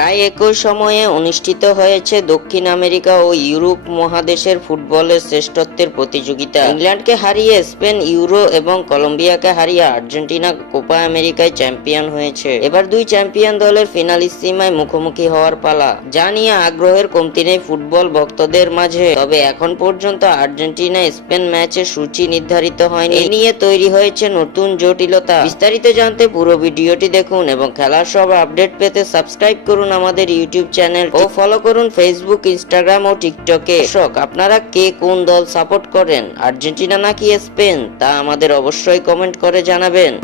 প্রায় একই সময়ে অনুষ্ঠিত হয়েছে দক্ষিণ আমেরিকা ও ইউরোপ মহাদেশের ফুটবলের শ্রেষ্ঠত্বের প্রতিযোগিতা। ইংল্যান্ডকে হারিয়ে স্পেন ইউরো এবং কলম্বিয়াকে হারিয়ে আর্জেন্টিনা কোপা আমেরিকায় চ্যাম্পিয়ন হয়েছে। এবার দুই চ্যাম্পিয়ন দলের ফিনালিসিমায় মুখোমুখি হওয়ার পালা, যা নিয়ে আগ্রহের কমতি নেই ফুটবল ভক্তদের মাঝে। তবে এখন পর্যন্ত আর্জেন্টিনা স্পেন ম্যাচের সূচি নির্ধারিত হয়নি। এ নিয়ে তৈরি হয়েছে নতুন জটিলতা। বিস্তারিত জানতে পুরো ভিডিওটি দেখুন এবং খেলার সব আপডেট পেতে সাবস্ক্রাইব করুন আমাদের ইউটিউব চ্যানেল ও ফলো করুন ফেসবুক, ইনস্টাগ্রাম ও টিকটকে। দর্শক, আপনারা কে কোন দল সাপোর্ট করেন, আর্জেন্টিনা নাকি স্পেন, তা আমাদের অবশ্যই কমেন্ট করে জানাবেন।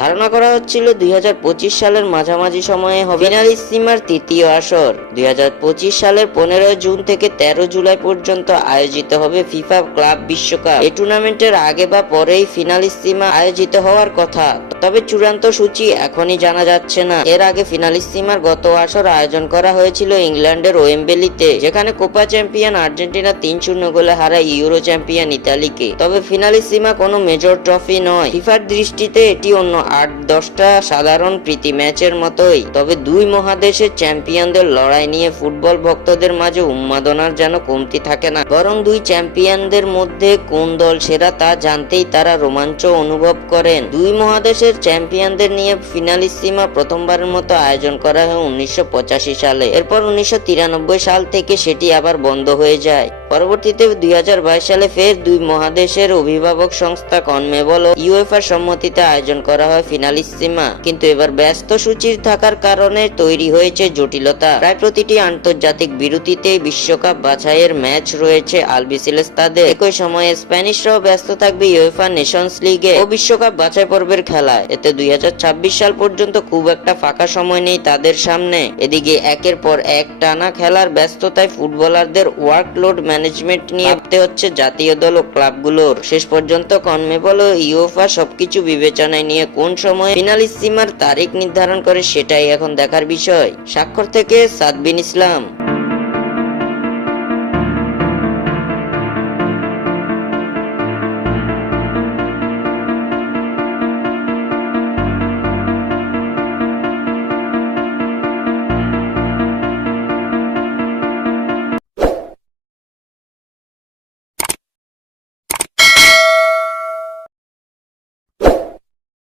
ধারণা করা হচ্ছিল 2025 সালের মাঝামাঝি সময়ে হবে ফিনালিসিমার তৃতীয় আসর। 2025 সালের 15 জুন থেকে 13 জুলাই পর্যন্ত আয়োজিত হবে ফিফা ক্লাব বিশ্বকাপ। এই টুর্নামেন্টের আগে বা পরেই ফিনালিসিমা আয়োজিত হওয়ার কথা, তবে চূড়ান্ত সূচি এখনই জানা যাচ্ছে না। এর আগে ফিনালিসিমার গত আসর আয়োজন করা হয়েছিল ইংল্যান্ডের ওয়েম্বলিতে, যেখানে কোপা চ্যাম্পিয়ন আর্জেন্টিনা 3-0 গোলে হারায় ইউরো চ্যাম্পিয়ন ইতালিকে। তবে ফিনালিসিমা কোনো মেজর ট্রফি নয়, ফিফার দৃষ্টিতে এটি অন্য 8-10টা সাধারণ প্রীতি ম্যাচের মতোই। তবে দুই মহাদেশের চ্যাম্পিয়নদের লড়াই নিয়ে ফুটবল ভক্তদের মাঝে উন্মাদনার যেন কমতি থাকে না, বরং দুই চ্যাম্পিয়নদের মধ্যে কোন দল সেরা তা জানতেই তারা রোমাঞ্চ অনুভব করেন। দুই মহাদেশের চ্যাম্পিয়নদের নিয়ে ফিনালিসিমা প্রথমবারের মতো আয়োজন করা হয় 1985 সালে। এরপর 1993 সাল থেকে সেটি আবার বন্ধ হয়ে যায়। পরবর্তীতে 2022 সালে ফের দুই মহাদেশের অভিভাবক সংস্থা কনমেবল ও ইউএফার সম্মতিতে আয়োজন করা হয় ফিনালিসিমা, কিন্তু এবার ব্যস্ত সূচির থাকার কারণে তৈরি হয়েছে জটিলতা। প্রায় প্রতিটি আন্তর্জাতিক বিরতিতে বিশ্বকাপ বাছাইয়ের ম্যাচ রয়েছে আলবিসেলেস্তাদের। একই সময়ে স্প্যানিশরাও ব্যস্ত থাকবে ইউএফা নেশনস লিগে ও বিশ্বকাপ বাছাই পর্বের খেলায়। এতে 2026 সাল পর্যন্ত খুব একটা ফাঁকা সময় নেই তাদের সামনে। এদিকে একের পর এক টানা খেলার ব্যস্ততায় ফুটবলারদের ওয়ার্কলোড ম্যানেজমেন্ট নিয়ে ভাবতে হচ্ছে জাতীয় দল ও ক্লাবগুলোর। শেষ পর্যন্ত কনমেবল ও ইউএফা সবকিছু বিবেচনায় নিয়ে কোন সময় ফিনালিসিমার তারিখ নির্ধারণ করে সেটাই এখন দেখার বিষয়। স্বাক্ষর থেকে সাদবিন ইসলাম।